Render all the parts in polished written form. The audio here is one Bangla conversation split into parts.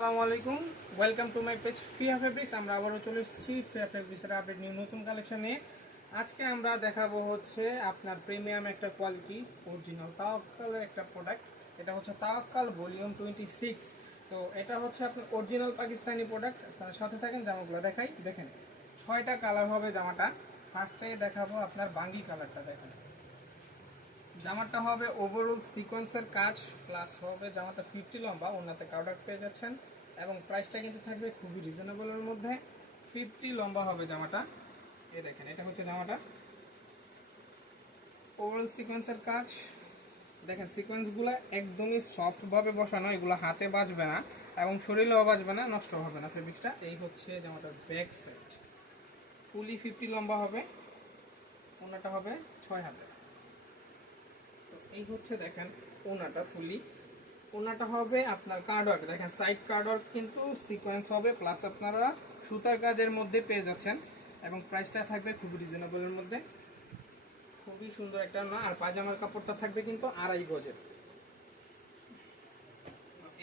আসসালামু আলাইকুম, welcome to my page Fiya Fabrics. আমরা আবারও চলে এসেছি ফিয়া ফেব্রিক্সের আপডেট নিউ নতুন কালেকশন নিয়ে। আজকে আমরা দেখাবো হচ্ছে আপনার প্রিমিয়াম একটা কোয়ালিটি অরিজিনাল তাওয়াক্কালের একটা প্রোডাক্ট। এটা হচ্ছে তাওয়াক্কাল ভলিউম 26। তো এটা হচ্ছে আপনার অরিজিনাল পাকিস্তানি প্রোডাক্ট। আপনার সাথে থাকেন, জামাগুলো দেখাই। দেখেন 6টা কালার হবে জামাটা। ফার্স্টে দেখাবো আপনার বাঙ্গি কালারটা। দেখেন জামাটা হবে ওভারঅল সিকোয়েন্সের কাজ প্লাস হবে জামাটা 50 লম্বা, ওনাতে কাউডার পেয়ে যাচ্ছেন এবং প্রাইসটা কিন্তু থাকবে খুবই রিজনেবলের মধ্যে। 50 লম্বা হবে জামাটা। এই দেখেন এটা হচ্ছে জামাটা, ওভারঅল সিকোয়েন্সের কাজ। দেখেন সিকোয়েন্সগুলো একদমই সফটভাবে বসানো, এগুলো হাতে বাজবে না এবং শরীরেও বাজবে না, নষ্ট হবে না ফেব্রিক্সটা। এই হচ্ছে জামাটার ব্যাক সেট, ফুলি 50 লম্বা হবে, ওনাটা হবে 6 হাতে। তো এই হচ্ছে দেখেন ওনাটা ফুলি, ওনাটা হবে আপনার কার্ডওয়ার্ক। দেখেন সাইড কার্ডওয়ার্ক কিন্তু সিকোয়েন্স হবে প্লাস আপনারা সুতার কাজের মধ্যে পেয়ে যাচ্ছেন এবং প্রাইসটা থাকবে খুবই রিজনেবলের মধ্যে। খুবই সুন্দর একটা না। আর পায়জামার কাপড়টা থাকবে কিন্তু 2.5 গজের।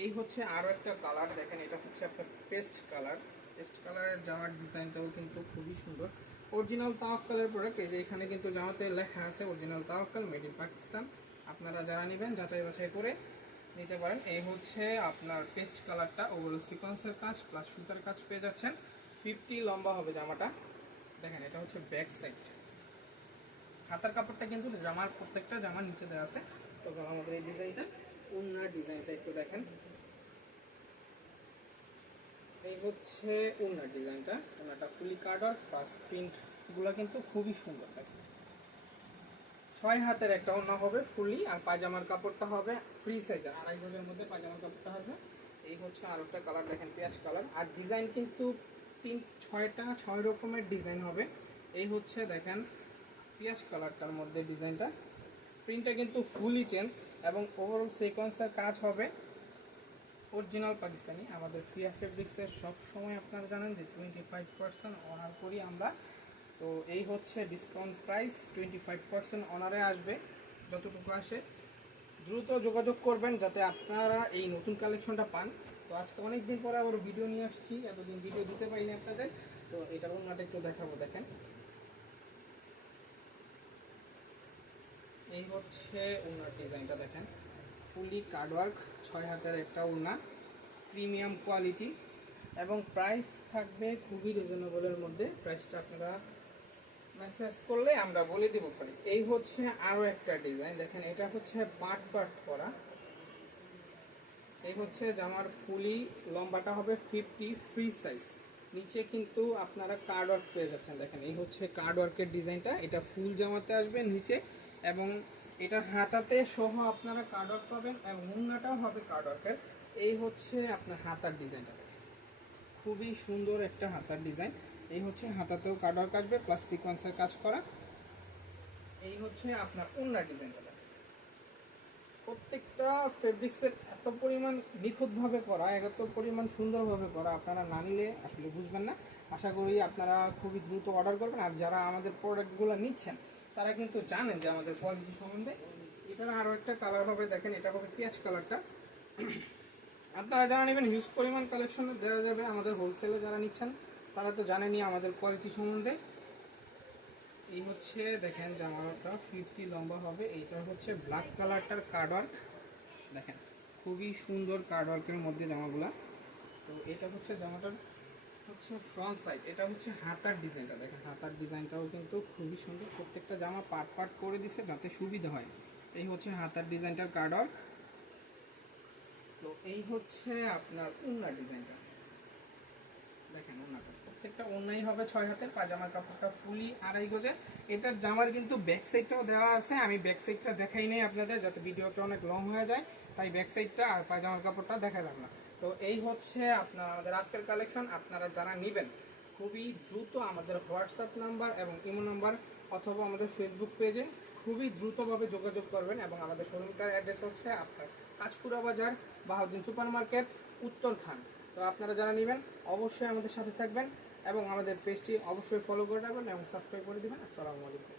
এই হচ্ছে আরও একটা কালার। দেখেন এটা হচ্ছে আপনার পেস্ট কালার। পেস্ট কালারের জামার ডিজাইনটাও কিন্তু খুবই সুন্দর। অরিজিনাল তাওয়াক্কালের প্রোডাক্ট। এই যে এখানে কিন্তু জামাতে লেখা আছে original Tawakkal made in Pakistan. আপনারা যারা নেবেন যাচাই বাছাই করে নিতে পারেন। এই হচ্ছে আপনার পেস্ট কালারটা, ওভারঅল সিকোয়েন্সের কাজ প্লাস সুতার কাজ পেয়ে যাচ্ছেন। 50 লম্বা হবে জামাটা। দেখেন এটা হচ্ছে ব্যাক সাইড। হাতার কাপড়টা কিন্তু জামার প্রত্যেকটা জামার নিচে দেওয়া আছে। তো আমাদের এই ডিজাইনটা, ওনার ডিজাইনটা একটু দেখেন। এই হচ্ছে ওনার ডিজাইনটা, ওনাটা ফুলি কার্ডর প্লাস প্রিন্টগুলো কিন্তু খুবই সুন্দর। দেখেন 6 হাতের একটা ওনা হবে ফুলি। আর পায়জামার কাপড়টা হবে ফ্রি সাইজের 2.5 গজের মধ্যে পায়জামার কাপড়টা আছে। এই হচ্ছে আর একটা কালার, দেখেন পেঁয়াজ কালার। আর ডিজাইন কিন্তু 6 রকমের ডিজাইন হবে। এই হচ্ছে দেখেন পেঁয়াজ কালারটার মধ্যে ডিজাইনটা, প্রিন্টটা কিন্তু ফুলি চেঞ্জ এবং ওভারঅল সিকোয়েন্সের কাজ হবে অরিজিনাল পাকিস্তানি। আমাদের ফিয়া ফেব্রিক্সের সব সময় আপনারা জানেন যে 25% অনার করি আমরা। তো এই হচ্ছে ডিসকাউন্ট প্রাইস, 25% অনারে আসবে। যতটুকু আসে দ্রুত যোগাযোগ করবেন যাতে আপনারা এই নতুন কালেকশনটা পান। তো আজকে অনেক দিন পরে আবার ভিডিও নিয়ে আসছি, এতদিন ভিডিও দিতে পারিনি আপনাদের। তো এটার ওনাটা একটু দেখাবো। দেখেন এই হচ্ছে ওনার ডিজাইনটা। দেখেন ফুলি কার্ডওয়ার্ক, 6 হাতের একটা ওনা, প্রিমিয়াম কোয়ালিটি এবং প্রাইস থাকবে খুবই রিজনেবলের মধ্যে। প্রাইসটা আপনারা মেসেজ করলে আমরা বলে দিব প্রাইস। এই হচ্ছে আরও একটা ডিজাইন। দেখেন এটা হচ্ছে পার্ট পার্ট করা। এই হচ্ছে জামার ফুলি লম্বাটা হবে 50 ফ্রি সাইজ। নিচে কিন্তু আপনারা কার্ড ওয়ার্ক পেয়ে যাচ্ছেন। দেখেন এই হচ্ছে কার্ড ওয়ার্কের ডিজাইনটা, এটা ফুল জামাতে আসবে নিচে এবং এটা হাতাতে সহ আপনারা কার্ড ওয়ার্ক পাবেন এবং মুন্নাটাও হবে কার্ড ওয়ার্কের। এই হচ্ছে আপনার হাতার ডিজাইনটা, খুবই সুন্দর একটা হাতার ডিজাইন। এই হচ্ছে হাতাতেও কার্ড ওয়ার্ক আসবে প্লাস সিকোয়েন্সের কাজ করা। এই হচ্ছে আপনার ওন্নার ডিজাইনটা। প্রত্যেকটা ফেব্রিক্সের এত পরিমাণ নিখুঁতভাবে করা, এত পরিমাণ সুন্দরভাবে করা, আপনারা না নিলে আসলে বুঝবেন না। আশা করি আপনারা খুবই দ্রুত অর্ডার করবেন। আর যারা আমাদের প্রোডাক্টগুলো নিচ্ছেন তারা কিন্তু জানেন যে আমাদের কোয়ালিটি সম্বন্ধে। এটার আরও একটা কালার হবে। দেখেন এটা হবে পেঁয়াজ কালারটা। আপনারা যারা নেবেন হিউজ পরিমাণ কালেকশন দেওয়া যাবে। আমাদের হোলসেলে যারা নিচ্ছেন তারা তো জানেনই আমাদের কোয়ালিটি সম্বন্ধে। এই হচ্ছে দেখেন জামাটা 50 লম্বা হবে। এইটা হচ্ছে ব্ল্যাক কালারটার কার্ডওয়ার্ক। দেখেন খুবই সুন্দর কার্ডওয়ার্কের মধ্যে জামাগুলা। তো এটা হচ্ছে জামাটার হচ্ছে ফ্রন্ট সাইড। এটা হচ্ছে হাতার ডিজাইনটা। দেখেন হাতার ডিজাইনটাও কিন্তু খুবই সুন্দর। প্রত্যেকটা জামা পার্ট পার্ট করে দিছে যাতে সুবিধা হয়। এই হচ্ছে হাতার ডিজাইনটার কার্ডওয়ার্ক। তো এই হচ্ছে আপনার ওন্নার ডিজাইনটা। দেখেন ওন্নাটা প্রত্যেকটা ওন্নাই হবে 6 হাতের। পাজামার কাপড়টা ফুলি 2.5 গজের। এটার জামার কিন্তু ব্যাক সাইডটাও দেওয়া আছে। আমি ব্যাক সাইডটা দেখাই নাই আপনাদের, যাতে ভিডিওটা অনেক লং হয়ে যায়, তাই ব্যাক সাইডটা আর পাজামার কাপড়টা দেখালাম না। তো এই হচ্ছে আপনার আমাদের আজকের কালেকশন। আপনারা যারা নেবেন খুবই দ্রুত আমাদের হোয়াটসঅ্যাপ নাম্বার এবং ইমো নাম্বার অথবা আমাদের ফেসবুক পেজে খুবই দ্রুতভাবে যোগাযোগ করবেন। এবং আমাদের শোরুমটার অ্যাড্রেস হচ্ছে আপনার কাঁচপুরা বাজার, বাহাউদ্দিন সুপার মার্কেট, উত্তরখান। তো আপনারা যারা নেবেন অবশ্যই আমাদের সাথে থাকবেন এবং আমাদের পেজটি অবশ্যই ফলো করে রাখবেন এবং সাবস্ক্রাইব করে দেবেন। আসসালামু আলাইকুম।